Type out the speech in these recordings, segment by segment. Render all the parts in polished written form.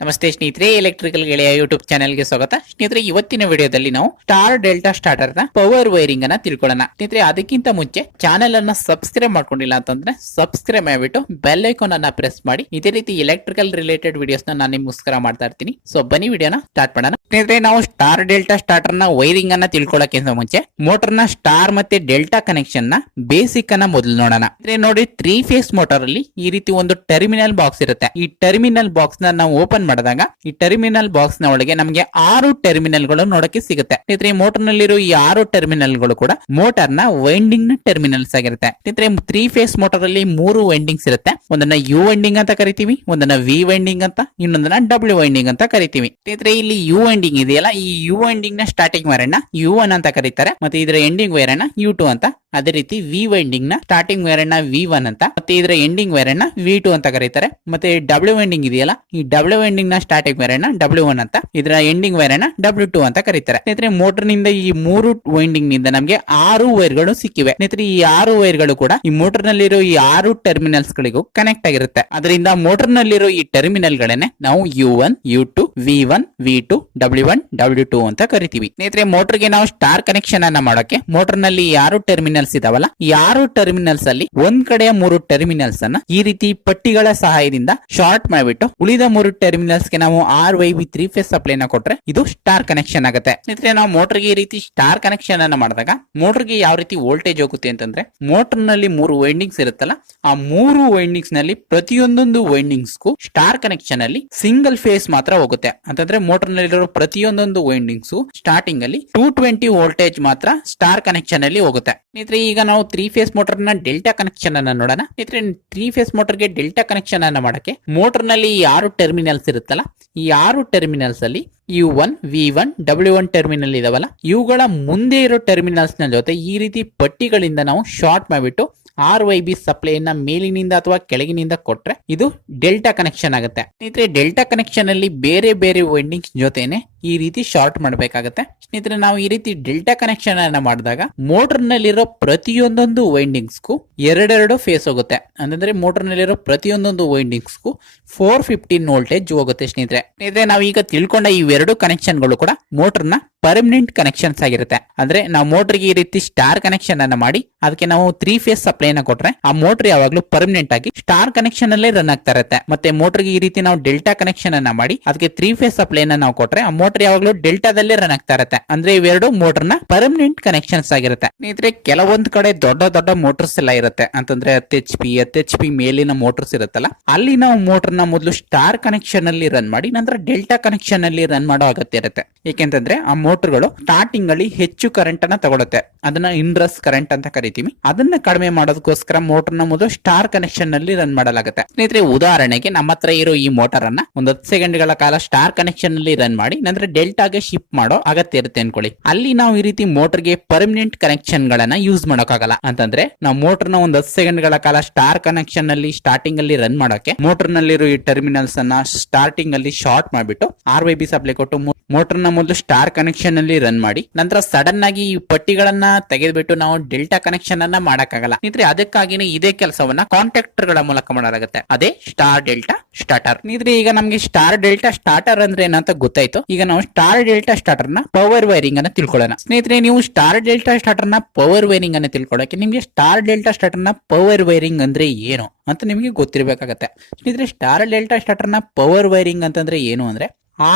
ನಮಸ್ತೆ ಸ್ನೇಹಿತರೆ, ಎಲೆಕ್ಟ್ರಿಕಲ್ ಗೆಳೆಯ ಯೂಟ್ಯೂಬ್ ಚಾನೆಲ್ಗೆ ಸ್ವಾಗತ. ಸ್ನೇಹಿತರೆ, ಇವತ್ತಿನ ವಿಡಿಯೋದಲ್ಲಿ ನಾವು ಸ್ಟಾರ್ ಡೆಲ್ಟಾ ಸ್ಟಾರ್ಟರ್ ನ ಪವರ್ ವೈರಿಂಗ್ ಅನ್ನ ತಿಳ್ಕೊಳ್ಳೋಣ. ಸ್ನೇಹಿತರೆ, ಅದಕ್ಕಿಂತ ಮುಂಚೆ ಚಾನೆಲ್ ಅನ್ನ ಸಬ್ಸ್ಕ್ರೈಬ್ ಮಾಡ್ಕೊಂಡಿಲ್ಲ ಅಂತಂದ್ರೆ ಸಬ್ಸ್ಕ್ರೈಬ್ ಮಾಡಿಬಿಟ್ಟು ಬೆಲ್ ಐಕಾನ್ ಅನ್ನ ಪ್ರೆಸ್ ಮಾಡಿ. ಇದೇ ರೀತಿ ಎಲೆಕ್ಟ್ರಿಕಲ್ ರಿಲೇಟೆಡ್ ವಿಡಿಯೋಸ್ ನಾನು ನಿಮಗೋಸ್ಕರ ಮಾಡ್ತಾ ಇರ್ತೀನಿ. ಸೊ ಬನ್ನಿ ವಿಡಿಯೋನ ಸ್ಟಾರ್ಟ್ ಮಾಡೋಣ. ಸ್ನೇಹಿತರೆ, ನಾವು ಸ್ಟಾರ್ ಡೆಲ್ಟಾ ಸ್ಟಾರ್ಟರ್ ನ ವೈರಿಂಗ್ ಅನ್ನ ತಿಳ್ಕೊಳ್ಳೋಕ್ಕಿಂತ ಮುಂಚೆ ಮೋಟರ್ ನ ಸ್ಟಾರ್ ಮತ್ತೆ ಡೆಲ್ಟಾ ಕನೆಕ್ಷನ್ ನ ಬೇಸಿಕ್ ಅನ್ನ ಮೊದಲು ನೋಡೋಣ. ನೋಡಿ, 3 ಫೇಸ್ ಮೋಟರ್ ಅಲ್ಲಿ ಈ ರೀತಿ ಒಂದು ಟರ್ಮಿನಲ್ ಬಾಕ್ಸ್ ಇರುತ್ತೆ. ಈ ಟರ್ಮಿನಲ್ ಬಾಕ್ಸ್ ನ ನಾವು ಓಪನ್ ಮಾಡಿದಾಗ ಈ ಟರ್ಮಿನಲ್ ಬಾಕ್ಸ್ ನ ಒಳಗೆ ನಮಗೆ 6 ಟರ್ಮಿನಲ್ ಗಳು ನೋಡಕ್ಕೆ ಸಿಗುತ್ತೆ. ಸ್ನೇಹಿತರೆ, ಈ ಮೋಟರ್ ನಲ್ಲಿರೋ ಈ 6 ಟರ್ಮಿನಲ್ ಗಳು ಕೂಡ ಮೋಟರ್ ನ ವೈಂಡಿಂಗ್ ನ ಟರ್ಮಿನಲ್ಸ್ ಆಗಿರುತ್ತೆ. ಸ್ನೇಹಿತರೆ, 3 ಫೇಸ್ ಮೋಟರ್ ಅಲ್ಲಿ 3 ವೈಂಡಿಂಗ್ಸ್ ಇರುತ್ತೆ. ಒಂದನ್ನ ಯು ವೈಂಡಿಂಗ್ ಅಂತ ಕರಿತೀವಿ, ಒಂದನ್ನ ವಿ ವೈಂಡಿಂಗ್ ಅಂತ, ಇನ್ನೊಂದನ್ನ ಡಬ್ಲ್ಯೂ ವೈಂಡಿಂಗ್ ಅಂತ ಕರಿತೀವಿ. ಸ್ನೇಹಿತರೆ, ಇಲ್ಲಿ ಯು ವೈಂಡಿಂಗ್ ಇದೆಯಲ್ಲ, ಈ ಯು ವೈಂಡಿಂಗ್ ನ ಸ್ಟಾರ್ಟಿಂಗ್ ವೈರ್ ನ U1 ಅಂತ ಕರೀತಾರೆ, ಮತ್ತೆ ಇದರ ಎಂಡಿಂಗ್ ವೈರ್ ನ U2 ಅಂತ. ಅದೇ ರೀತಿ ವಿ ವೈಂಡಿಂಗ್ ನ ಸ್ಟಾರ್ಟಿಂಗ್ ವೈರ್ ನ V1 ಅಂತ, ಮತ್ತೆ ಇದರ ಎಂಡಿಂಗ್ ವೈರ್ ನ V2 ಅಂತ ಕರೀತಾರೆ. ಮತ್ತೆ ಡಬ್ಲ್ಯೂ ವೈಂಡಿಂಗ್ ಇದೆಯಲ್ಲ, ಈ ಡಬ್ಲ್ಯೂ ವೈಂಡಿಂಗ್ ನ ಸ್ಟಾರ್ಟಿಂಗ್ ವೈರ್ ನ W1 ಅಂತ, ಇದರ ಎಂಡಿಂಗ್ ವೈರ್ ನ W2 ಅಂತ ಕರೀತಾರೆ. ಸ್ನೇಹಿತರೆ, ಮೋಟರ್ ನಿಂದ ಈ 3 ವೈಂಡಿಂಗ್ ನಿಂದ ನಮಗೆ 6 ವೈರ್ ಗಳು ಸಿಕ್ಕಿವೆ. ಸ್ನೇಹಿತರೆ, ಈ 6 ವೈರ್ ಗಳು ಕೂಡ ಈ ಮೋಟರ್ ನಲ್ಲಿರೋ ಈ 6 ಟರ್ಮಿನಲ್ಸ್ ಗಳಿಗೂ ಕನೆಕ್ಟ್ ಆಗಿರುತ್ತೆ. ಅದರಿಂದ ಮೋಟರ್ ನಲ್ಲಿರೋ ಈ ಟರ್ಮಿನಲ್ ಗಳನ್ನೇ ನಾವು U1, U2, V1, V2, W1, W2 ಅಂತ ಕರಿತೀವಿ. ಸ್ನೇಹಿತರೆ, ಮೋಟರ್ ಗೆ ನಾವು ಸ್ಟಾರ್ ಕನೆಕ್ಷನ್ ಅನ್ನ ಮಾಡೋಕೆ ಮೋಟರ್ ನಲ್ಲಿ 6 ಟರ್ಮಿನಲ್ಸ್ ಇದಾವಲ್ಲ, ಈ 6 ಟರ್ಮಿನಲ್ಸ್ ಅಲ್ಲಿ ಒಂದ್ ಕಡೆ 3 ಟರ್ಮಿನಲ್ಸ್ ಅನ್ನ ಈ ರೀತಿ ಪಟ್ಟಿಗಳ ಸಹಾಯದಿಂದ ಶಾರ್ಟ್ ಮಾಡಿಬಿಟ್ಟು ಉಳಿದ 3 ಟರ್ಮಿನಲ್ಸ್ ಗೆ ನಾವು RYB 3 ಫೇಸ್ ಸಪ್ಲೈ ನ ಕೊಟ್ರೆ ಇದು ಸ್ಟಾರ್ ಕನೆಕ್ಷನ್ ಆಗುತ್ತೆ. ಸ್ನೇಹಿತರೆ, ನಾವು ಮೋಟರ್ ಗೆ ಈ ರೀತಿ ಸ್ಟಾರ್ ಕನೆಕ್ಷನ್ ಅನ್ನ ಮಾಡಿದಾಗ ಮೋಟರ್ ಗೆ ಯಾವ ರೀತಿ ವೋಲ್ಟೇಜ್ ಹೋಗುತ್ತೆ ಅಂತಂದ್ರೆ, ಮೋಟರ್ ನಲ್ಲಿ 3 ವೈಂಡಿಂಗ್ಸ್ ಇರುತ್ತಲ್ಲ, ಆ 3 ವೈಂಡಿಂಗ್ಸ್ ನಲ್ಲಿ ಪ್ರತಿಯೊಂದೊಂದು ವೈಂಡಿಂಗ್ಸ್ ಗೂ ಸ್ಟಾರ್ ಕನೆಕ್ಷನ್ ಅಲ್ಲಿ ಸಿಂಗಲ್ ಫೇಸ್ ಮಾತ್ರ ಹೋಗುತ್ತೆ. ಅಂತಂದ್ರೆ ಮೋಟರ್ ನಲ್ಲಿರೋ ಪ್ರತಿಯೊಂದೊಂದು ವೈಂಡಿಂಗ್ಸ್ ಸ್ಟಾರ್ಟಿಂಗ್ ಅಲ್ಲಿ 220 ವೋಲ್ಟೇಜ್ ಮಾತ್ರ ಸ್ಟಾರ್ ಕನೆಕ್ಷನ್ ಅಲ್ಲಿ ಹೋಗುತ್ತೆ. ಸ್ನೇಹಿತರೆ, ಈಗ ನಾವು 3 ಫೇಸ್ ಮೋಟರ್ ನ ಡೆಲ್ಟಾ ಕನೆಕ್ಷನ್ ಅನ್ನ ನೋಡೋಣ. ಸ್ನೇಹಿತರೆ, 3 ಫೇಸ್ ಮೋಟರ್ ಗೆ ಡೆಲ್ಟಾ ಕನೆಕ್ಷನ್ ಅನ್ನ ಮಾಡಕ್ಕೆ ಮೋಟರ್ ನಲ್ಲಿ 6 ಟರ್ಮಿನಲ್ಸ್ ಇರುತ್ತಲ್ಲ, ಈ 6 ಟರ್ಮಿನಲ್ಸ್ ಅಲ್ಲಿ U1, V1, W1 ಟರ್ಮಿನಲ್ ಇದಾವಲ್ಲ, ಇವುಗಳ ಮುಂದೆ ಇರೋ ಟರ್ಮಿನಲ್ಸ್ ನ ಜೊತೆ ಈ ರೀತಿ ಪಟ್ಟಿಗಳಿಂದ ನಾವು ಶಾರ್ಟ್ ಮಾಡಿಬಿಟ್ಟು RYB ಸಪ್ಲೈಯನ್ನ ಮೇಲಿನಿಂದ ಅಥವಾ ಕೆಳಗಿನಿಂದ ಕೊಟ್ರೆ ಇದು ಡೆಲ್ಟಾ ಕನೆಕ್ಷನ್ ಆಗುತ್ತೆ. ಸ್ನೇಹಿತರೆ, ಡೆಲ್ಟಾ ಕನೆಕ್ಷನ್ ಅಲ್ಲಿ ಬೇರೆ ಬೇರೆ ವೈಂಡಿಂಗ್ಸ್ ಜೊತೆನೆ ಈ ರೀತಿ ಶಾರ್ಟ್ ಮಾಡಬೇಕಾಗುತ್ತೆ. ಸ್ನೇಹಿತರೆ, ನಾವು ಈ ರೀತಿ ಡೆಲ್ಟಾ ಕನೆಕ್ಷನ್ ಅನ್ನ ಮಾಡಿದಾಗ ಮೋಟರ್ ನಲ್ಲಿರೋ ಪ್ರತಿಯೊಂದೊಂದು ವೈಂಡಿಂಗ್ಸ್ಗೂ 2 ಫೇಸ್ ಹೋಗುತ್ತೆ. ಅಂತಂದ್ರೆ ಮೋಟರ್ ನಲ್ಲಿರೋ ಪ್ರತಿಯೊಂದೊಂದು ವೈಂಡಿಂಗ್ಸ್ಗೂ 415 ವೋಲ್ಟೇಜ್ ಹೋಗುತ್ತೆ. ಸ್ನೇಹಿತರೆ, ನಾವು ಈಗ ತಿಳ್ಕೊಂಡ ಈ 2 ಕನೆಕ್ಷನ್ ಗಳು ಕೂಡ ಮೋಟರ್ ನ ಪರ್ಮನೆಂಟ್ ಕನೆಕ್ಷನ್ಸ್ ಆಗಿರುತ್ತೆ. ಅಂದ್ರೆ ನಾವು ಮೋಟರ್ ಗೆ ಈ ರೀತಿ ಸ್ಟಾರ್ ಕನೆಕ್ಷನ್ ಅನ್ನ ಮಾಡಿ ಅದಕ್ಕೆ ನಾವು 3 ಫೇಸ್ ಸಪ್ಲೈ ನ ಕೊಟ್ರೆ ಆ ಮೋಟರ್ ಯಾವಾಗ್ಲೂ ಪರ್ಮನೆಂಟ್ ಆಗಿ ಸ್ಟಾರ್ ಕನೆಕ್ಷನ್ ಅಲ್ಲೇ ರನ್ ಆಗ್ತಾ ಇರುತ್ತೆ. ಮತ್ತೆ ಮೋಟರ್ ಗೆ ಈ ರೀತಿ ನಾವು ಡೆಲ್ಟಾ ಕನೆಕ್ಷನ್ ಅನ್ನ ಮಾಡಿ ಅದಕ್ಕೆ 3 ಫೇಸ್ ಸಪ್ಲೈ ನ ನಾವು ಕೊಟ್ರೆ ಆ ಮೋಟರ್ ಯಾವಾಗ್ಲೂ ಡೆಲ್ಟಾದಲ್ಲೇ ರನ್ ಆಗ್ತಾ ಇರುತ್ತೆ. ಅಂದ್ರೆ ಇವೆರಡು ಮೋಟರ್ ನ ಪರ್ಮನೆಂಟ್ ಕನೆಕ್ಷನ್ಸ್ ಆಗಿರುತ್ತೆ. ಸ್ನೇಹಿತರೆ, ಕೆಲವೊಂದ್ ಕಡೆ ದೊಡ್ಡ ದೊಡ್ಡ ಮೋಟರ್ಸ್ ಎಲ್ಲ ಇರುತ್ತೆ. ಅಂತಂದ್ರೆ 10 HP ಮೇಲಿನ ಮೋಟರ್ಸ್ ಇರುತ್ತಲ್ಲ, ಅಲ್ಲಿ ನಾವು ಮೋಟರ್ ನ ಮೊದಲು ಸ್ಟಾರ್ ಕನೆಕ್ಷನ್ ಅಲ್ಲಿ ರನ್ ಮಾಡಿ ನಂತರ ಡೆಲ್ಟಾ ಕನೆಕ್ಷನ್ ಅಲ್ಲಿ ರನ್ ಮಾಡೋ ಅಗತ್ಯ ಇರುತ್ತೆ. ಏಕೆಂತಂದ್ರೆ ಆ ಮೋಟರ್ ಗಳು ಸ್ಟಾರ್ಟಿಂಗ್ ಅಲ್ಲಿ ಹೆಚ್ಚು ಕರೆಂಟ್ ಅನ್ನ ತಗೊಳುತ್ತೆ. ಅದನ್ನ ಇಂಡ್ರಸ್ ಕರೆಂಟ್ ಅಂತ ಕರಿತೀವಿ. ಅದನ್ನ ಕಡಿಮೆ ಮಾಡೋದಕ್ಕೋಸ್ಕರ ಮೋಟರ್ ನ ಮೊದಲು ಸ್ಟಾರ್ ಕನೆಕ್ಷನ್ ಅಲ್ಲಿ ರನ್ ಮಾಡಲಾಗುತ್ತೆ. ಸ್ನೇಹಿತರೆ, ಉದಾಹರಣೆಗೆ ನಮ್ಮ ಹತ್ರ ಇರೋ ಈ ಮೋಟರ್ ಅನ್ನ ಒಂದು 10 ಸೆಕೆಂಡ್ಗಳ ಕಾಲ ಸ್ಟಾರ್ ಕನೆಕ್ಷನ್ ಅಲ್ಲಿ ರನ್ ಮಾಡಿ ನಂತರ ಡೆಲ್ಟಾಗೆ ಶಿಫ್ಟ್ ಮಾಡೋ ಅಗತ್ಯ ಇರುತ್ತೆ ಅನ್ಕೊಳ್ಳಿ. ಅಲ್ಲಿ ನಾವು ಈ ರೀತಿ ಮೋಟರ್ ಗೆ ಪರ್ಮನೆಂಟ್ ಕನೆಕ್ಷನ್ ಗಳನ್ನ ಯೂಸ್ ಮಾಡೋಕ್ಕಾಗಲ್ಲ. ಅಂತಂದ್ರೆ ನಾವು ಮೋಟರ್ ನ ಒಂದು 10 ಸೆಕೆಂಡ್ಗಳ ಕಾಲ ಸ್ಟಾರ್ ಕನೆಕ್ಷನ್ ಅಲ್ಲಿ ಸ್ಟಾರ್ಟಿಂಗ್ ಅಲ್ಲಿ ರನ್ ಮಾಡೋಕೆ ಮೋಟರ್ ನಲ್ಲಿರೋ ಈ ಟರ್ಮಿನಲ್ಸ್ ಅನ್ನ ಸ್ಟಾರ್ಟಿಂಗ್ ಅಲ್ಲಿ ಶಾರ್ಟ್ ಮಾಡಿಬಿಟ್ಟು RYB ಸಪ್ಲೈ ಕೊಟ್ಟು ಮೋಟರ್ ನ ಮೊದಲು ಸ್ಟಾರ್ ಕನೆಕ್ಷನ್ ಅಲ್ಲಿ ರನ್ ಮಾಡಿ ನಂತರ ಸಡನ್ ಆಗಿ ಈ ಪಟ್ಟಿಗಳನ್ನ ತೆಗೆದ್ಬಿಟ್ಟು ನಾವು ಡೆಲ್ಟಾ ಕನೆಕ್ಷನ್ ಅನ್ನ ಮಾಡಕ್ಕಾಗಲ್ಲ. ಸ್ನೇಹಿತರೆ, ಅದಕ್ಕಾಗಿನೇ ಇದೇ ಕೆಲಸವನ್ನ ಕಾಂಟ್ಯಾಕ್ಟರ್ ಗಳ ಮೂಲಕ ಮಾಡಲಾಗುತ್ತೆ. ಅದೇ ಸ್ಟಾರ್ ಡೆಲ್ಟಾ ಸ್ಟಾರ್ಟರ್. ಸ್ನೇಹಿತರೆ, ಈಗ ನಮ್ಗೆ ಸ್ಟಾರ್ ಡೆಲ್ಟಾ ಸ್ಟಾರ್ಟರ್ ಅಂದ್ರೆ ಏನಂತ ಗೊತ್ತಾಯ್ತು. ಈಗ ನಾವು ಸ್ಟಾರ್ ಡೆಲ್ಟಾ ಸ್ಟಾರ್ಟರ್ ನ ಪವರ್ ವೈರಿಂಗ್ ಅನ್ನ ತಿಳ್ಕೊಳ್ಳೋಣ. ಸ್ನೇಹಿತರೆ, ನೀವು ಸ್ಟಾರ್ ಡೆಲ್ಟಾ ಸ್ಟಾರ್ಟರ್ ನ ಪವರ್ ವೈರಿಂಗ್ ಅನ್ನ ತಿಳ್ಕೊಳ್ಳೋಕೆ ನಿಮ್ಗೆ ಸ್ಟಾರ್ ಡೆಲ್ಟಾ ಸ್ಟಾರ್ಟರ್ ನ ಪವರ್ ವೈರಿಂಗ್ ಅಂದ್ರೆ ಏನು ಅಂತ ನಿಮಗೆ ಗೊತ್ತಿರಬೇಕಾಗತ್ತೆ. ಸ್ನೇಹಿತರೆ, ಸ್ಟಾರ್ ಡೆಲ್ಟಾ ಸ್ಟಾರ್ಟರ್ ನ ಪವರ್ ವೈರಿಂಗ್ ಅಂತಂದ್ರೆ ಏನು ಅಂದ್ರೆ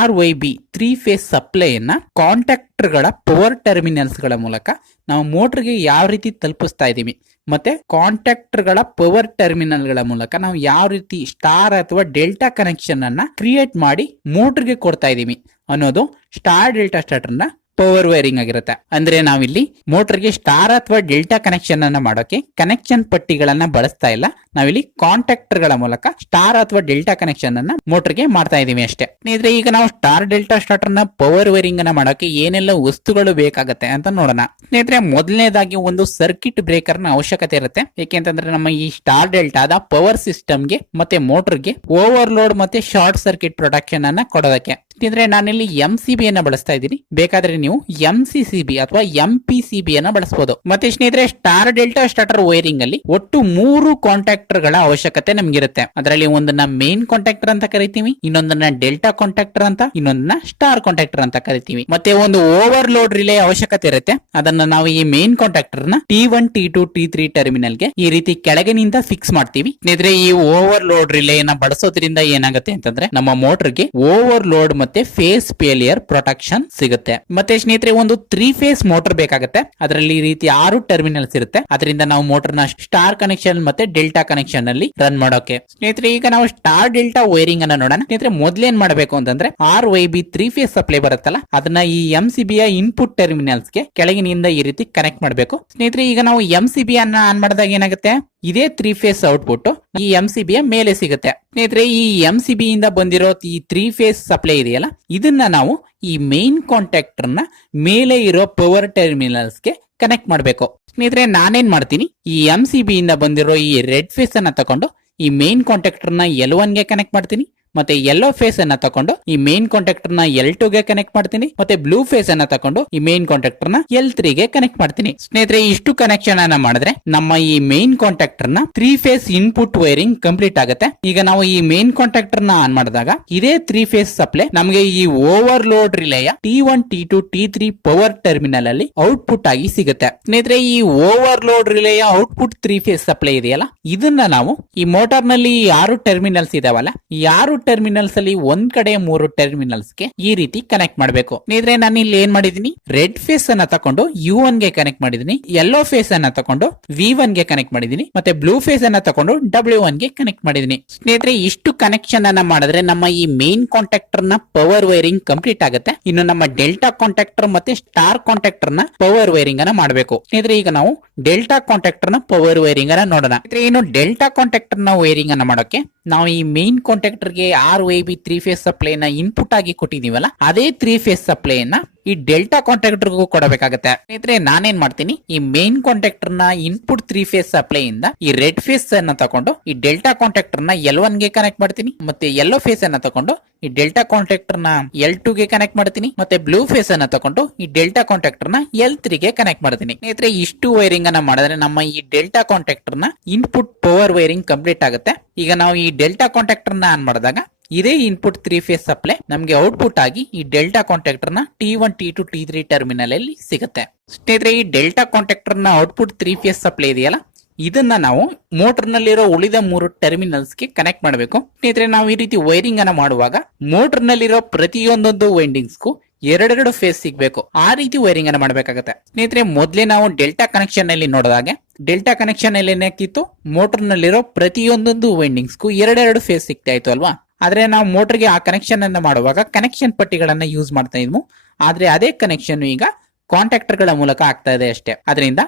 RYB 3 ಫೇಸ್ ಸಪ್ಲೈಯನ್ನ ಕಾಂಟ್ಯಾಕ್ಟರ್ ಗಳ ಪವರ್ ಟರ್ಮಿನಲ್ಸ್ ಗಳ ಮೂಲಕ ನಾವು ಮೋಟರ್ಗೆ ಯಾವ ರೀತಿ ತಲುಪಿಸ್ತಾ ಇದೀವಿ ಮತ್ತೆ ಕಾಂಟ್ಯಾಕ್ಟರ್ ಗಳ ಪವರ್ ಟರ್ಮಿನಲ್ ಗಳ ಮೂಲಕ ನಾವು ಯಾವ ರೀತಿ ಸ್ಟಾರ್ ಅಥವಾ ಡೆಲ್ಟಾ ಕನೆಕ್ಷನ್ ಅನ್ನ ಕ್ರಿಯೇಟ್ ಮಾಡಿ ಮೋಟರ್ಗೆ ಕೊಡ್ತಾ ಇದೀವಿ ಅನ್ನೋದು ಸ್ಟಾರ್ ಡೆಲ್ಟಾ ಸ್ಟಾರ್ಟರ್ ನ ಪವರ್ ವೈರಿಂಗ್ ಆಗಿರುತ್ತೆ. ಅಂದ್ರೆ ನಾವಿಲ್ಲಿ ಮೋಟರ್ಗೆ ಸ್ಟಾರ್ ಅಥವಾ ಡೆಲ್ಟಾ ಕನೆಕ್ಷನ್ ಅನ್ನ ಮಾಡೋಕೆ ಕನೆಕ್ಷನ್ ಪಟ್ಟಿಗಳನ್ನ ಬಳಸ್ತಾ ಇಲ್ಲ. ನಾವಿಲ್ಲಿ ಕಾಂಟ್ಯಾಕ್ಟರ್ ಗಳ ಮೂಲಕ ಸ್ಟಾರ್ ಅಥವಾ ಡೆಲ್ಟಾ ಕನೆಕ್ಷನ್ ಅನ್ನ ಮೋಟರ್ಗೆ ಮಾಡ್ತಾ ಇದೀವಿ ಅಷ್ಟೇ. ಸ್ನೇಹಿತರೆ, ಈಗ ನಾವು ಸ್ಟಾರ್ ಡೆಲ್ಟಾ ಸ್ಟಾರ್ಟರ್ ನ ಪವರ್ ವೈರಿಂಗ್ ಅನ್ನ ಮಾಡೋಕೆ ಏನೆಲ್ಲ ವಸ್ತುಗಳು ಬೇಕಾಗತ್ತೆ ಅಂತ ನೋಡೋಣ. ಸ್ನೇಹಿತರೆ, ಮೊದಲನೇದಾಗಿ ಒಂದು ಸರ್ಕಿಟ್ ಬ್ರೇಕರ್ ನ ಅವಶ್ಯಕತೆ ಇರುತ್ತೆ. ಏಕೆಂತಂದ್ರೆ ನಮ್ಮ ಈ ಸ್ಟಾರ್ ಡೆಲ್ಟಾದ ಪವರ್ ಸಿಸ್ಟಮ್ ಗೆ ಮತ್ತೆ ಮೋಟರ್ಗೆ ಓವರ್ಲೋಡ್ ಮತ್ತೆ ಶಾರ್ಟ್ ಸರ್ಕಿಟ್ ಪ್ರೊಟೆಕ್ಷನ್ ಅನ್ನ ಕೊಡೋದಕ್ಕೆ. ಸ್ನೇಹಿತರೆ ನಾನಿಲ್ಲಿ MCB ಅನ್ನ ಬಳಸ್ತಾ ಇದ್ದೀನಿ, ಬೇಕಾದ್ರೆ ನೀವು MCCB ಅಥವಾ MPCB ಅನ್ನ ಬಳಸಬಹುದು. ಮತ್ತೆ ಸ್ನೇಹಿತರೆ ಸ್ಟಾರ್ ಡೆಲ್ಟಾ ಸ್ಟಾರ್ಟರ್ ವೈರಿಂಗ್ ಅಲ್ಲಿ ಒಟ್ಟು 3 ಕಾಂಟ್ಯಾಕ್ಟರ್ ಗಳ ಅವಶ್ಯಕತೆ ನಮ್ಗಿರುತ್ತೆ. ಅದರಲ್ಲಿ ಒಂದನ್ನ ಮೇನ್ ಕಾಂಟ್ಯಾಕ್ಟರ್ ಅಂತ ಕರಿತೀವಿ, ಇನ್ನೊಂದನ್ನ ಡೆಲ್ಟಾ ಕಾಂಟ್ಯಾಕ್ಟರ್ ಅಂತ, ಇನ್ನೊಂದನ್ನ ಸ್ಟಾರ್ ಕಾಂಟ್ಯಾಕ್ಟರ್ ಅಂತ ಕರಿತೀವಿ. ಮತ್ತೆ ಒಂದು ಓವರ್ಲೋಡ್ ರಿಲೇ ಅವಶ್ಯಕತೆ ಇರುತ್ತೆ. ಅದನ್ನ ನಾವು ಈ ಮೇನ್ ಕಾಂಟ್ಯಾಕ್ಟರ್ ನ T1 T2 T3 ಟರ್ಮಿನಲ್ ಗೆ ಈ ರೀತಿ ಕೆಳಗಿನಿಂದ ಫಿಕ್ಸ್ ಮಾಡ್ತೀವಿ. ಸ್ನೇಹಿತರೆ ಈ ಓವರ್ಲೋಡ್ ರಿಲೇ ನ ಬಳಸೋದ್ರಿಂದ ಏನಾಗುತ್ತೆ ಅಂತಂದ್ರೆ ನಮ್ಮ ಮೋಟರ್ಗೆ ಓವರ್ಲೋಡ್ ಮತ್ತೆ ಫೇಸ್ ಫೇಲಿಯರ್ ಪ್ರೊಟೆಕ್ಷನ್ ಸಿಗುತ್ತೆ. ಮತ್ತೆ ಸ್ನೇಹಿತರೆ ಒಂದು 3 ಫೇಸ್ ಮೋಟರ್ ಬೇಕಾಗುತ್ತೆ. ಅದರಲ್ಲಿ ಈ ರೀತಿ 6 ಟರ್ಮಿನಲ್ಸ್ ಇರುತ್ತೆ. ಅದರಿಂದ ನಾವು ಮೋಟರ್ ನ ಸ್ಟಾರ್ ಕನೆಕ್ಷನ್ ಮತ್ತೆ ಡೆಲ್ಟಾ ಕನೆಕ್ಷನ್ ಅಲ್ಲಿ ರನ್ ಮಾಡೋಕೆ. ಸ್ನೇಹಿತರೆ ಈಗ ನಾವು ಸ್ಟಾರ್ ಡೆಲ್ಟಾ ವೈರಿಂಗ್ ಅನ್ನ ನೋಡೋಣ. ಸ್ನೇಹಿತರೆ ಮೊದ್ಲೇನ್ ಮಾಡಬೇಕು ಅಂತಂದ್ರೆ RYB 3 ಫೇಸ್ ಸಪ್ಲೈ ಬರುತ್ತಲ್ಲ, ಅದನ್ನ ಈ MCB ಯ ಇನ್ಪುಟ್ ಟರ್ಮಿನಲ್ಸ್ ಗೆ ಕೆಳಗಿನಿಂದ ಈ ರೀತಿ ಕನೆಕ್ಟ್ ಮಾಡಬೇಕು. ಸ್ನೇಹಿತರೆ ಈಗ ನಾವು MCB ಅನ್ನ ಆನ್ ಮಾಡಿದಾಗ ಏನಾಗುತ್ತೆ, ಇದೇ 3 ಫೇಸ್ ಔಟ್ಪುಟ್ ಈ MCB ಯ ಮೇಲೆ ಸಿಗುತ್ತೆ. ಸ್ನೇಹಿತರೆ ಈ MCB ಇಂದ ಬಂದಿರೋ ಈ 3 ಫೇಸ್ ಸಪ್ಲೈ ಇದೆಯಲ್ಲ, ಇದನ್ನ ನಾವು ಈ ಮೇನ್ ಕಾಂಟ್ಯಾಕ್ಟರ್ ನ ಮೇಲೆ ಇರೋ ಪವರ್ ಟರ್ಮಿನಲ್ಸ್ ಗೆ ಕನೆಕ್ಟ್ ಮಾಡಬೇಕು. ಸ್ನೇಹಿತರೆ ನಾನೇನ್ ಮಾಡ್ತೀನಿ, ಈ MCB ಇಂದ ಬಂದಿರೋ ಈ ರೆಡ್ ಫೇಸ್ ಅನ್ನ ತಕೊಂಡು ಈ ಮೇನ್ ಕಾಂಟ್ಯಾಕ್ಟರ್ ನ L1 ಗೆ ಕನೆಕ್ಟ್ ಮಾಡ್ತೀನಿ. ಮತ್ತೆ ಯೆಲ್ಲೋ ಫೇಸ್ ಅನ್ನ ತಕೊಂಡು ಈ ಮೇನ್ ಕಾಂಟ್ಯಾಕ್ಟರ್ ನ L2 ಗೆ ಕನೆಕ್ಟ್ ಮಾಡ್ತೀನಿ. ಮತ್ತೆ ಬ್ಲೂ ಫೇಸ್ ಅನ್ನ ತಕೊಂಡು ಈ ಮೇನ್ ಕಾಂಟ್ಯಾಕ್ಟರ್ ನ L3 ಗೆ ಕನೆಕ್ಟ್ ಮಾಡ್ತೀನಿ. ಸ್ನೇಹಿತರೆ ಇಷ್ಟು ಕನೆಕ್ಷನ್ ಅನ್ನ ಮಾಡಿದ್ರೆ ನಮ್ಮ ಈ ಮೇನ್ ಕಾಂಟ್ಯಾಕ್ಟರ್ ನ 3 ಫೇಸ್ ಇನ್ಪುಟ್ ವೈರಿಂಗ್ ಕಂಪ್ಲೀಟ್ ಆಗುತ್ತೆ. ಈಗ ನಾವು ಈ ಮೇನ್ ಕಾಂಟ್ಯಾಕ್ಟರ್ ನ ಆನ್ ಮಾಡಿದಾಗ ಇದೇ 3 ಫೇಸ್ ಸಪ್ಲೈ ನಮಗೆ ಈ ಓವರ್ಲೋಡ್ ರಿಲೇಯ T1 T2 T3 power terminal ಅಲ್ಲಿ ಔಟ್ಪುಟ್ ಆಗಿ ಸಿಗುತ್ತೆ. ಸ್ನೇಹಿತರೆ ಈ ಓವರ್ಲೋಡ್ ರಿಲೇಯ ಔಟ್ಪುಟ್ 3 ಫೇಸ್ ಸಪ್ಲೈ ಇದೆಯಲ್ಲ, ಇದನ್ನ ನಾವು ಈ ಮೋಟಾರ್ ನಲ್ಲಿ 6 ಟರ್ಮಿನಲ್ಸ್ ಇದಾವಲ್ಲ, ಈ 6 ಟರ್ಮಿನಲ್ಸ್ ಅಲ್ಲಿ ಒಂದ್ ಕಡೆ 3 ಟರ್ಮಿನಲ್ಸ್ ಗೆ ಈ ರೀತಿ ಕನೆಕ್ಟ್ ಮಾಡಬೇಕು. ಸ್ನೇಹಿತರೆ ನಾನು ಇಲ್ಲಿ ಏನ್ ಮಾಡಿದೀನಿ, ರೆಡ್ ಫೇಸ್ ಅನ್ನ ತಕೊಂಡು U1 ಗೆ ಕನೆಕ್ಟ್ ಮಾಡಿದೀನಿ, ಯೆಲ್ಲೋ ಫೇಸ್ ಅನ್ನ ತಕೊಂಡು V1 ಗೆ ಕನೆಕ್ಟ್ ಮಾಡಿದೀನಿ, ಮತ್ತೆ ಬ್ಲೂ ಫೇಸ್ ಅನ್ನ ತಕೊಂಡು W1 ಗೆ ಕನೆಕ್ಟ್ ಮಾಡಿದೀನಿ. ಸ್ನೇಹಿತರೆ ಇಷ್ಟು ಕನೆಕ್ಷನ್ ಅನ್ನ ಮಾಡಿದ್ರೆ ನಮ್ಮ ಈ ಮೇನ್ ಕಾಂಟ್ಯಾಕ್ಟರ್ ನ ಪವರ್ ವೈರಿಂಗ್ ಕಂಪ್ಲೀಟ್ ಆಗುತ್ತೆ. ಇನ್ನು ನಮ್ಮ ಡೆಲ್ಟಾ ಕಾಂಟ್ಯಾಕ್ಟರ್ ಮತ್ತೆ ಸ್ಟಾರ್ ಕಾಂಟ್ಯಾಕ್ಟರ್ ನ ಪವರ್ ವೈರಿಂಗ್ ಅನ್ನ ಮಾಡಬೇಕು. ಸ್ನೇಹಿತರೆ ಈಗ ನಾವು ಡೆಲ್ಟಾ ಕಾಂಟ್ಯಾಕ್ಟರ್ ನ ಪವರ್ ವೈರಿಂಗ್ ಅನ್ನ ನೋಡೋಣ. ಇನ್ನು ಡೆಲ್ಟಾ ಕಾಂಟ್ಯಾಕ್ಟರ್ ನ ವೈರಿಂಗ್ ಅನ್ನ ಮಾಡೋಕೆ ನಾವು ಈ ಮೇನ್ ಕಾಂಟ್ಯಾಕ್ಟರ್ ಗೆ RYB 3 ಫೇಸ್ ಸಪ್ಲೈ ನ ಇನ್ಪುಟ್ ಆಗಿ ಕೊಟ್ಟಿದೀವಲ್ಲ, ಅದೇ 3 ಫೇಸ್ ಸಪ್ಲೈ ನ ಈ ಡೆಲ್ಟಾ ಕಾಂಟ್ಯಾಕ್ಟರ್ ಗೂ ಕೊಡಬೇಕಾಗುತ್ತೆ. ಸ್ನೇಹಿತರೆ ನಾನೇನ್ ಮಾಡ್ತೀನಿ, ಈ ಮೇನ್ ಕಾಂಟ್ಯಾಕ್ಟರ್ ನ ಇನ್ಪುಟ್ 3 ಫೇಸ್ ಸಪ್ಲೈ ಇಂದ ಈ ರೆಡ್ ಫೇಸ್ ಅನ್ನ ತಕೊಂಡು ಈ ಡೆಲ್ಟಾ ಕಾಂಟ್ಯಾಕ್ಟರ್ ನ L1 ಗೆ ಕನೆಕ್ಟ್ ಮಾಡ್ತೀನಿ. ಮತ್ತೆ ಯೆಲ್ಲೋ ಫೇಸ್ ಅನ್ನ ತಕೊಂಡು ಈ ಡೆಲ್ಟಾ ಕಾಂಟ್ಯಾಕ್ಟರ್ ನ L2 ಗೆ ಕನೆಕ್ಟ್ ಮಾಡ್ತೀನಿ. ಮತ್ತೆ ಬ್ಲೂ ಫೇಸ್ ಅನ್ನ ತಕೊಂಡು ಈ ಡೆಲ್ಟಾ ಕಾಂಟ್ಯಾಕ್ಟರ್ ನ L3 ಗೆ ಕನೆಕ್ಟ್ ಮಾಡ್ತೀನಿ. ಸ್ನೇಹಿತರೆ ಇಷ್ಟು ವೈರಿಂಗ್ ಅನ್ನ ಮಾಡಿದ್ರೆ ನಮ್ಮ ಈ ಡೆಲ್ಟಾ ಕಾಂಟ್ಯಾಕ್ಟರ್ ನ ಇನ್ಪುಟ್ ಪವರ್ ವೈರಿಂಗ್ ಕಂಪ್ಲೀಟ್ ಆಗುತ್ತೆ. ಈಗ ನಾವು ಈ ಡೆಲ್ಟಾ ಕಾಂಟ್ಯಾಕ್ಟರ್ ನ ಆನ್ ಮಾಡಿದಾಗ ಇದೇ ಇನ್ಪುಟ್ 3 ಫೇಸ್ ಸಪ್ಲೈ ನಮಗೆ ಔಟ್ಪುಟ್ ಆಗಿ ಈ ಡೆಲ್ಟಾ ಕಾಂಟ್ಯಾಕ್ಟರ್ ನ T1 T2 T3 ಟರ್ಮಿನಲ್ ಅಲ್ಲಿ ಸಿಗುತ್ತೆ. ಸ್ನೇಹಿತರೆ ಈ ಡೆಲ್ಟಾ ಕಾಂಟ್ಯಾಕ್ಟರ್ ನ ಔಟ್ಪುಟ್ 3 ಫೇಸ್ ಸಪ್ಲೈ ಇದೆಯಲ್ಲ, ಇದನ್ನ ನಾವು ಮೋಟರ್ ನಲ್ಲಿರೋ ಉಳಿದ 3 ಟರ್ಮಿನಲ್ಸ್ ಗೆ ಕನೆಕ್ಟ್ ಮಾಡಬೇಕು. ಸ್ನೇಹಿತರೆ ನಾವು ಈ ರೀತಿ ವೈರಿಂಗ್ ಅನ್ನ ಮಾಡುವಾಗ ಮೋಟರ್ ನಲ್ಲಿರೋ ಪ್ರತಿಯೊಂದೊಂದು ವೈಂಡಿಂಗ್ಸ್ ಗೂ ಎರಡೆರಡು ಫೇಸ್ ಸಿಗಬೇಕು, ಆ ರೀತಿ ವೈರಿಂಗ್ ಅನ್ನ ಮಾಡಬೇಕಾಗುತ್ತೆ. ಸ್ನೇಹಿತರೆ ಮೊದಲೇ ನಾವು ಡೆಲ್ಟಾ ಕನೆಕ್ಷನ್ ಅಲ್ಲಿ ನೋಡಿದಾಗೆ ಡೆಲ್ಟಾ ಕನೆಕ್ಷನ್ ಅಲ್ಲಿ ಏನಾಗ್ತಿತ್ತು, ಮೋಟರ್ ನಲ್ಲಿರೋ ಪ್ರತಿಯೊಂದೊಂದು ವೈಂಡಿಂಗ್ಸ್ ಗೂ ಎರಡೆರಡು ಫೇಸ್ ಸಿಗ್ತಾ ಇತ್ತು ಅಲ್ವಾ. ಆದ್ರೆ ನಾವು ಮೋಟರ್ಗೆ ಆ ಕನೆಕ್ಷನ್ ಅನ್ನ ಮಾಡುವಾಗ ಕನೆಕ್ಷನ್ ಪಟ್ಟಿಗಳನ್ನ ಯೂಸ್ ಮಾಡ್ತಾ ಇದ್ವು. ಆದ್ರೆ ಅದೇ ಕನೆಕ್ಷನ್ ಈಗ ಕಾಂಟ್ಯಾಕ್ಟರ್ ಗಳ ಮೂಲಕ ಆಗ್ತಾ ಇದೆ ಅಷ್ಟೇ. ಅದರಿಂದ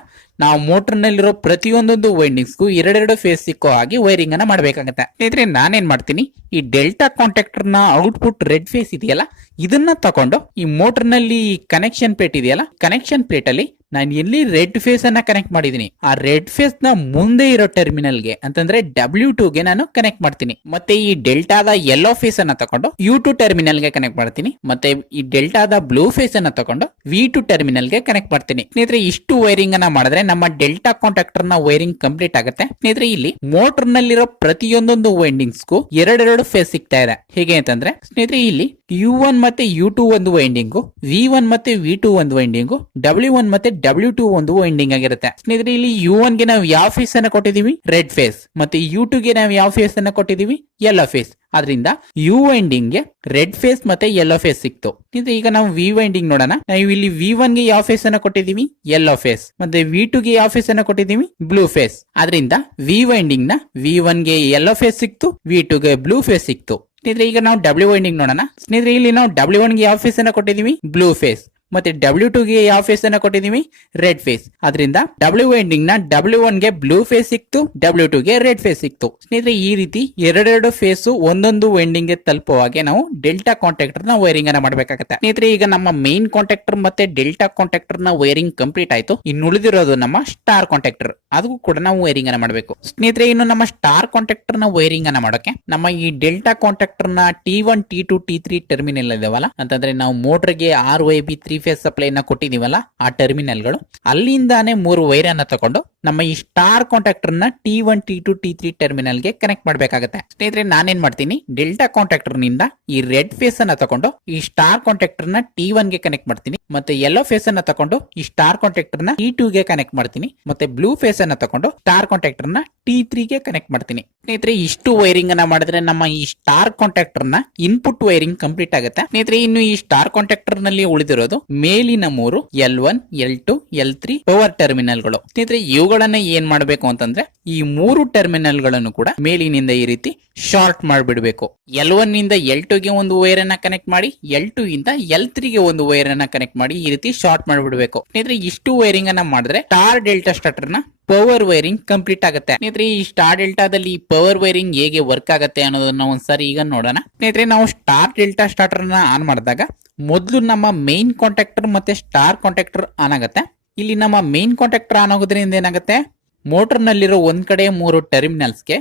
ನಾವು ಮೋಟರ್ ನಲ್ಲಿರೋ ಪ್ರತಿಯೊಂದೊಂದು ವೈಂಡಿಂಗ್ಸ್ ಗೂ ಎರಡೆರಡು ಫೇಸ್ ಸಿಕ್ಕೋ ಹಾಗೆ ವೈರಿಂಗ್ ಅನ್ನ ಮಾಡಬೇಕಾಗುತ್ತೆ. ಸ್ನೇಹಿತರೆ ನಾನೇನ್ ಮಾಡ್ತೀನಿ, ಈ ಡೆಲ್ಟಾ ಕಾಂಟ್ಯಾಕ್ಟರ್ ನ ಔಟ್ಪುಟ್ ರೆಡ್ ಫೇಸ್ ಇದೆಯಲ್ಲ, ಇದನ್ನ ತಕೊಂಡು ಈ ಮೋಟರ್ ನಲ್ಲಿ ಕನೆಕ್ಷನ್ ಪ್ಲೇಟ್ ಇದೆಯಲ್ಲ, ಕನೆಕ್ಷನ್ ಪ್ಲೇಟ್ ಅಲ್ಲಿ ನಾನು ಎಲ್ಲಿ ರೆಡ್ ಫೇಸ್ ಅನ್ನ ಕನೆಕ್ಟ್ ಮಾಡಿದೀನಿ, ಆ ರೆಡ್ ಫೇಸ್ ನ ಮುಂದೆ ಇರೋ ಟರ್ಮಿನಲ್ ಗೆ ಅಂತಂದ್ರೆ W2 ಗೆ ನಾನು ಕನೆಕ್ಟ್ ಮಾಡ್ತೀನಿ. ಮತ್ತೆ ಈ ಡೆಲ್ಟಾದ ಯೆಲ್ಲೋ ಫೇಸ್ ಅನ್ನ ತಕೊಂಡು U2 ಟರ್ಮಿನಲ್ ಗೆ ಕನೆಕ್ಟ್ ಮಾಡ್ತೀನಿ. ಮತ್ತೆ ಈ ಡೆಲ್ಟಾದ ಬ್ಲೂ ಫೇಸ್ ಅನ್ನ ತಕೊಂಡು V2 ಟರ್ಮಿನಲ್ ಗೆ ಕನೆಕ್ಟ್ ಮಾಡ್ತೀನಿ. ಸ್ನೇಹಿತರೆ ಇಷ್ಟು ವೈರಿಂಗ್ ಅನ್ನ ಮಾಡಿದ್ರೆ ನಮ್ಮ ಡೆಲ್ಟಾ ಕಾಂಟ್ಯಾಕ್ಟರ್ ನ ವೈರಿಂಗ್ ಕಂಪ್ಲೀಟ್ ಆಗುತ್ತೆ. ಸ್ನೇಹಿತರೆ ಇಲ್ಲಿ ಮೋಟರ್ ನಲ್ಲಿರೋ ಪ್ರತಿಯೊಂದೊಂದು ವೈಂಡಿಂಗ್ಸ್ ಗೂ ಎರಡೆರಡು ಫೇಸ್ ಸಿಗ್ತಾ ಇದೆ. ಹೇಗೆ ಅಂತಂದ್ರೆ ಸ್ನೇಹಿತರೆ ಇಲ್ಲಿ U1 ಮತ್ತೆ U2 ಒಂದು ವೈಂಡಿಂಗು, V1 ಮತ್ತೆ V2 ಒಂದು ವೈಂಡಿಂಗು, W1 ಮತ್ತೆ W2 ಒಂದು ವೈಂಡಿಂಗ್ ಆಗಿರುತ್ತೆ. ಸ್ನೇಹಿತರೆ ಇಲ್ಲಿ U1 ಗೆ ನಾವು ಯಾವ ಫೇಸ್ ಅನ್ನ ಕೊಟ್ಟಿದೀವಿ, ರೆಡ್ ಫೇಸ್. ಮತ್ತೆ U2 ಗೆ ನಾವು ಯಾವ ಫೇಸ್ ಅನ್ನ ಕೊಟ್ಟಿದೀವಿ, ಯೆಲ್ಲೋ ಫೇಸ್. ಅದರಿಂದ U ವೈಂಡಿಂಗ್ ಗೆ ರೆಡ್ ಫೇಸ್ ಮತ್ತೆ ಯೆಲ್ಲೋ ಫೇಸ್ ಸಿಕ್ತು. ಈಗ ನಾವು V ವೈಂಡಿಂಗ್ ನೋಡೋಣ. ನಾವು ಇಲ್ಲಿ V1 ಗೆ ಯಾವ ಫೇಸ್ ಅನ್ನ ಕೊಟ್ಟಿದೀವಿ, ಯೆಲ್ಲೋ ಫೇಸ್. ಮತ್ತೆ V2 ಗೆ ಯಾವ ಫೇಸ್ ಅನ್ನ ಕೊಟ್ಟಿದೀವಿ, ಬ್ಲೂ ಫೇಸ್. ಅದರಿಂದ V ವೈಂಡಿಂಗ್ ನ V1 ಗೆ ಯೆಲ್ಲೋ ಫೇಸ್ ಸಿಕ್ತು, V2 ಗೆ ಬ್ಲೂ ಫೇಸ್ ಸಿಕ್ತು. ಸ್ನೇಹಿತರೆ ಈಗ ನಾವು W ವೈಂಡಿಂಗ್ ನೋಡೋಣ. ಸ್ನೇಹಿತರೆ ಇಲ್ಲಿ ನಾವು W1 ಗೆ ಯಾವ ಫೇಸ್ ಅನ್ನ ಕೊಟ್ಟಿದೀವಿ, ಬ್ಲೂ ಫೇಸ್. ಮತ್ತೆ W2 ಗೆ ಯಾವ ಫೇಸ್ ಅನ್ನ ಕೊಟ್ಟಿದೀವಿ, ರೆಡ್ ಫೇಸ್. ಅದರಿಂದ W ಎಂಡಿಂಗ್ ನ W1 ಗೆ ಬ್ಲೂ ಫೇಸ್ ಸಿಕ್ತು, W2 ಗೆ ರೆಡ್ ಫೇಸ್ ಸಿಕ್ತು. ಸ್ನೇಹಿತರೆ ಈ ರೀತಿ ಎರಡೆರಡು ಫೇಸ್ ಒಂದೊಂದು ಎಂಡಿಂಗ್ ಗೆ ತಲುಪುವ ಹಾಗೆ ನಾವು ಡೆಲ್ಟಾ ಕಾಂಟ್ಯಾಕ್ಟರ್ ನ ವೈರಿಂಗ್ ಅನ್ನ ಮಾಡಬೇಕಾಗುತ್ತೆ. ಸ್ನೇಹಿತರೆ ಈಗ ನಮ್ಮ ಮೇನ್ ಕಾಂಟ್ಯಾಕ್ಟರ್ ಮತ್ತೆ ಡೆಲ್ಟಾ ಕಾಂಟ್ಯಾಕ್ಟರ್ ನ ವೈರಿಂಗ್ ಕಂಪ್ಲೀಟ್ ಆಯ್ತು. ಇನ್ನು ಉಳಿದಿರೋದು ನಮ್ಮ ಸ್ಟಾರ್ ಕಾಂಟ್ಯಾಕ್ಟರ್, ಅದಕ್ಕೂ ಕೂಡ ನಾವು ವೈರಿಂಗ್ ಅನ್ನ ಮಾಡಬೇಕು. ಸ್ನೇಹಿತರೆ ಇನ್ನು ನಮ್ಮ ಸ್ಟಾರ್ ಕಾಂಟ್ಯಾಕ್ಟರ್ ನ ವೈರಿಂಗ್ ಅನ್ನ ಮಾಡೋಕೆ ನಮ್ಮ ಈ ಡೆಲ್ಟಾ ಕಾಂಟ್ಯಾಕ್ಟರ್ ನ T1 T2 T3 ಟರ್ಮಿನಲ್ ಇದಾವಲ್ಲ, ಅಂತಂದ್ರೆ ನಾವು ಮೋಟರ್ ಗೆ RYB 3 ಫೇಸ್ ಸಪ್ಲೈ ನ ಕೊಟ್ಟಿದೀವಲ್ಲ ಆ ಟರ್ಮಿನಲ್ ಗಳು, ಅಲ್ಲಿಂದಾನೆ 3 ವೈರ್ ಅನ್ನ ತಗೊಂಡು ನಮ್ಮ ಈ ಸ್ಟಾರ್ ಕಾಂಟ್ಯಾಕ್ಟರ್ ನ T1 T2 T3 ಟರ್ಮಿನಲ್ ಗೆ ಕನೆಕ್ಟ್ ಮಾಡಬೇಕಾಗುತ್ತೆ. ಸ್ನೇಹಿತರೆ ನಾನೇನ್ ಮಾಡ್ತೀನಿ, ಡೆಲ್ಟಾ ಕಾಂಟ್ಯಾಕ್ಟರ್ ನಿಂದ ಈ ರೆಡ್ ಫೇಸ್ ಅನ್ನ ತಗೊಂಡು ಈ ಸ್ಟಾರ್ ಕಾಂಟ್ಯಾಕ್ಟರ್ ನ T1 ಗೆ ಕನೆಕ್ಟ್ ಮಾಡ್ತೀನಿ, ಮತ್ತೆ ಯೆಲ್ಲೋ ಫೇಸ್ ಅನ್ನ ತಗೊಂಡು ಈ ಸ್ಟಾರ್ ಕಾಂಟ್ಯಾಕ್ಟರ್ ನ T2 ಗೆ ಕನೆಕ್ಟ್ ಮಾಡ್ತೀನಿ, ಮತ್ತೆ ಬ್ಲೂ ಫೇಸ್ ಅನ್ನ ತಗೊಂಡು ಸ್ಟಾರ್ ಕಾಂಟ್ಯಾಕ್ಟರ್ ನ T3 ಗೆ ಕನೆಕ್ಟ್ ಮಾಡ್ತೀನಿ. ಸ್ನೇಹಿತರೆ ಇಷ್ಟು ವೈರಿಂಗ್ ಅನ್ನ ಮಾಡಿದ್ರೆ ನಮ್ಮ ಈ ಸ್ಟಾರ್ ಕಾಂಟ್ಯಾಕ್ಟರ್ ನ ಇನ್ಪುಟ್ ವೈರಿಂಗ್ ಕಂಪ್ಲೀಟ್ ಆಗುತ್ತೆ. ಸ್ನೇಹಿತರೆ ಇನ್ನು ಈ ಸ್ಟಾರ್ ಕಾಂಟ್ಯಾಕ್ಟರ್ ನಲ್ಲಿ ಉಳಿದಿರೋದು ಮೇಲಿನ 3 L1 L2 L3 power terminal ಗಳು. ಸ್ನೇಹಿತರೆ ಇವುಗಳನ್ನ ಏನ್ ಮಾಡಬೇಕು ಅಂತಂದ್ರೆ ಈ 3 ಟರ್ಮಿನಲ್ ಗಳನ್ನು ಕೂಡ ಮೇಲಿನಿಂದ ಈ ರೀತಿ ಶಾರ್ಟ್ ಮಾಡಿಬಿಡಬೇಕು. L1 ಇಂದ L2 ಗೆ ಒಂದು ವೈರ್ ಅನ್ನ ಕನೆಕ್ಟ್ ಮಾಡಿ, L2 ಇಂದ L3 ಗೆ ಒಂದು ವೈರ್ ಅನ್ನ ಕನೆಕ್ಟ್ ಮಾಡಿ ಈ ರೀತಿ ಶಾರ್ಟ್ ಮಾಡಿಬಿಡಬೇಕು. ಸ್ನೇಹಿತರೆ ಇಷ್ಟು ವೈರಿಂಗ್ ಅನ್ನ ಮಾಡಿದ್ರೆ ಸ್ಟಾರ್ ಡೆಲ್ಟಾ ಸ್ಟಾರ್ಟರ್ ನ ಪವರ್ ವೈರಿಂಗ್ ಕಂಪ್ಲೀಟ್ ಆಗುತ್ತೆ. ಸ್ನೇಹಿತರೆ ಈ ಸ್ಟಾರ್ ಡೆಲ್ಟಾದಲ್ಲಿ ಪವರ್ ವೈರಿಂಗ್ ಹೇಗೆ ವರ್ಕ್ ಆಗುತ್ತೆ ಅನ್ನೋದನ್ನ ಒಂದ್ಸರಿ ಈಗ ನೋಡೋಣ. ಸ್ನೇಹಿತರೆ ನಾವು ಸ್ಟಾರ್ ಡೆಲ್ಟಾ ಸ್ಟಾರ್ಟರ್ ನ ಆನ್ ಮಾಡಿದಾಗ ಮೊದಲು ನಮ್ಮ ಮೇನ್ ಕಾಂಟ್ಯಾಕ್ಟರ್ ಮತ್ತೆ ಸ್ಟಾರ್ ಕಾಂಟ್ಯಾಕ್ಟರ್ ಆನ್ ಆಗುತ್ತೆ. ಇಲ್ಲಿ ನಮ್ಮ ಮೇನ್ ಕಾಂಟ್ಯಾಕ್ಟರ್ ಆನ್ ಆಗೋದ್ರಿಂದ ಏನಾಗುತ್ತೆ, ಮೋಟರ್ ನಲ್ಲಿರೋ ಒಂದ್ ಕಡೆ 3 ಟರ್ಮಿನಲ್ಸ್ ಗೆ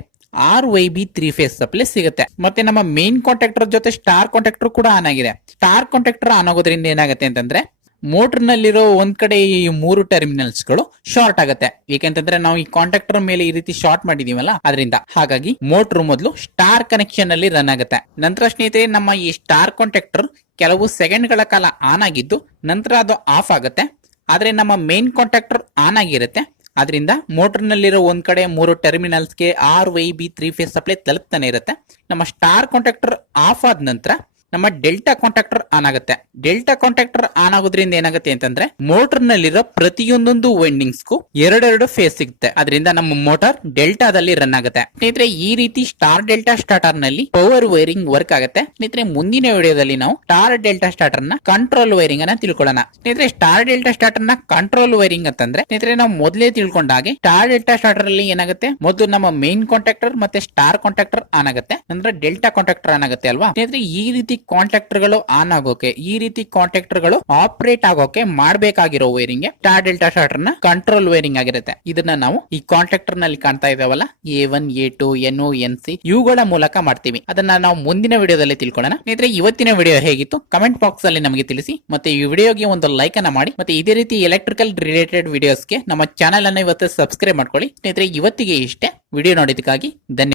RYB 3 ಫೇಸ್ ಸಪ್ಲೈ ಸಿಗುತ್ತೆ. ಮತ್ತೆ ನಮ್ಮ ಮೇನ್ ಕಾಂಟ್ಯಾಕ್ಟರ್ ಜೊತೆ ಸ್ಟಾರ್ ಕಾಂಟ್ಯಾಕ್ಟರ್ ಕೂಡ ಆನ್ ಆಗಿದೆ. ಸ್ಟಾರ್ ಕಾಂಟ್ಯಾಕ್ಟರ್ ಆನ್ ಆಗೋದ್ರಿಂದ ಏನಾಗುತ್ತೆ ಅಂತಂದ್ರೆ ಮೋಟರ್ ನಲ್ಲಿರೋ ಒಂದ್ ಕಡೆ ಈ 3 ಟರ್ಮಿನಲ್ಸ್ ಗಳು ಶಾರ್ಟ್ ಆಗುತ್ತೆ. ಏಕೆಂತಂದ್ರೆ ನಾವು ಈ ಕಾಂಟ್ಯಾಕ್ಟರ್ ಮೇಲೆ ಈ ರೀತಿ ಶಾರ್ಟ್ ಮಾಡಿದೀವಲ್ಲ ಅದರಿಂದ. ಹಾಗಾಗಿ ಮೋಟರ್ ಮೊದಲು ಸ್ಟಾರ್ ಕನೆಕ್ಷನ್ ಅಲ್ಲಿ ರನ್ ಆಗುತ್ತೆ. ನಂತರ ಸ್ನೇಹಿತರೆ ನಮ್ಮ ಈ ಸ್ಟಾರ್ ಕಾಂಟ್ಯಾಕ್ಟರ್ ಕೆಲವು ಸೆಕೆಂಡ್ ಗಳ ಕಾಲ ಆನ್ ಆಗಿದ್ದು ನಂತರ ಅದು ಆಫ್ ಆಗುತ್ತೆ. ಆದ್ರೆ ನಮ್ಮ ಮೇನ್ ಕಾಂಟ್ಯಾಕ್ಟರ್ ಆನ್ ಆಗಿರುತ್ತೆ. ಅದರಿಂದ ಮೋಟರ್ ನಲ್ಲಿರೋ ಒಂದ್ ಕಡೆ 3 ಟರ್ಮಿನಲ್ಸ್ ಗೆ RYB 3 ಫೇಸ್ ಸಪ್ಲೈ ತಲುಪ್ತಾನೆ ಇರುತ್ತೆ. ನಮ್ಮ ಸ್ಟಾರ್ ಕಾಂಟ್ಯಾಕ್ಟರ್ ಆಫ್ ಆದ ನಂತರ ನಮ್ಮ ಡೆಲ್ಟಾ ಕಾಂಟ್ಯಾಕ್ಟರ್ ಆನ್ ಆಗುತ್ತೆ. ಡೆಲ್ಟಾ ಕಾಂಟ್ಯಾಕ್ಟರ್ ಆನ್ ಆಗೋದ್ರಿಂದ ಏನಾಗುತ್ತೆ ಅಂತಂದ್ರೆ ಮೋಟರ್ ನಲ್ಲಿರೋ ಪ್ರತಿಯೊಂದೊಂದು ವೈಂಡಿಂಗ್ಸ್ ಗೂ ಎರಡೆರಡು ಫೇಸ್ ಸಿಗುತ್ತೆ. ಅದರಿಂದ ನಮ್ಮ ಮೋಟಾರ್ ಡೆಲ್ಟಾದಲ್ಲಿ ರನ್ ಆಗುತ್ತೆ. ಸ್ನೇಹಿತರೆ ಈ ರೀತಿ ಸ್ಟಾರ್ ಡೆಲ್ಟಾ ಸ್ಟಾರ್ಟರ್ ನಲ್ಲಿ ಪವರ್ ವೈರಿಂಗ್ ವರ್ಕ್ ಆಗುತ್ತೆ. ಸ್ನೇಹಿತರೆ ಮುಂದಿನ ವಿಡಿಯೋದಲ್ಲಿ ನಾವು ಸ್ಟಾರ್ ಡೆಲ್ಟಾ ಸ್ಟಾರ್ಟರ್ ನ ಕಂಟ್ರೋಲ್ ವೈರಿಂಗ್ ಅನ್ನ ತಿಳ್ಕೊಳ್ಳೋಣ. ಸ್ನೇಹಿತರೆ ಸ್ಟಾರ್ ಡೆಲ್ಟಾ ಸ್ಟಾರ್ಟರ್ ನ ಕಂಟ್ರೋಲ್ ವೈರಿಂಗ್ ಅಂತಂದ್ರೆ ಸ್ನೇಹಿತರೆ ನಾವು ಮೊದಲೇ ತಿಳ್ಕೊಂಡ ಹಾಗೆ ಸ್ಟಾರ್ ಡೆಲ್ಟಾ ಸ್ಟಾರ್ಟರ್ ಅಲ್ಲಿ ಏನಾಗುತ್ತೆ, ಮೊದಲು ನಮ್ಮ ಮೇನ್ ಕಾಂಟ್ಯಾಕ್ಟರ್ ಮತ್ತೆ ಸ್ಟಾರ್ ಕಾಂಟ್ಯಾಕ್ಟರ್ ಆನ್ ಆಗುತ್ತೆ, ನಂತರ ಡೆಲ್ಟಾ ಕಾಂಟ್ಯಾಕ್ಟರ್ ಆನ್ ಆಗುತ್ತೆ ಅಲ್ವಾ. ಸ್ನೇಹಿತರೆ ಈ ರೀತಿ ಕಾಂಟ್ಯಾಕ್ಟರ್ ಗಳು ಆನ್ ಆಗೋಕೆ, ಈ ರೀತಿ ಕಾಂಟ್ಯಾಕ್ಟರ್ ಗಳು ಆಪರೇಟ್ ಆಗೋಕೆ ಮಾಡಬೇಕಾಗಿರೋ ವೈರಿಂಗ್ ಸ್ಟಾರ್ ಡೆಲ್ಟಾ ಸ್ಟಾರ್ಟರ್ ನ ಕಂಟ್ರೋಲ್ ವೈರಿಂಗ್ ಆಗಿರುತ್ತೆ. ಇದನ್ನ ನಾವು ಈ ಕಾಂಟ್ಯಾಕ್ಟರ್ ನಲ್ಲಿ ಕಾಣ್ತಾ ಇದಾವಲ್ಲ A1 A2 NO NC ಇವುಗಳ ಮೂಲಕ ಮಾಡ್ತೀವಿ. ಅದನ್ನ ನಾವು ಮುಂದಿನ ವಿಡಿಯೋದಲ್ಲಿ ತಿಳ್ಕೊಳ್ಳೋಣ. ಸ್ನೇಹಿತರೆ ಇವತ್ತಿನ ವಿಡಿಯೋ ಹೇಗಿತ್ತು ಕಮೆಂಟ್ ಬಾಕ್ಸ್ ಅಲ್ಲಿ ನಮಗೆ ತಿಳಿಸಿ. ಮತ್ತೆ ಈ ವಿಡಿಯೋಗೆ ಒಂದು ಲೈಕ್ ಅನ್ನ ಮಾಡಿ. ಮತ್ತೆ ಇದೇ ರೀತಿ ಎಲೆಕ್ಟ್ರಿಕಲ್ ರಿಲೇಟೆಡ್ ವಿಡಿಯೋಸ್ಗೆ ನಮ್ಮ ಚಾನೆಲ್ ಅನ್ನ ಇವತ್ತು ಸಬ್ಸ್ಕ್ರೈಬ್ ಮಾಡ್ಕೊಳ್ಳಿ. ಸ್ನೇಹಿತರೆ ಇವತ್ತಿಗೆ ಇಷ್ಟೇ. ವಿಡಿಯೋ ನೋಡಿದಕ್ಕಾಗಿ ಧನ್ಯವಾದ.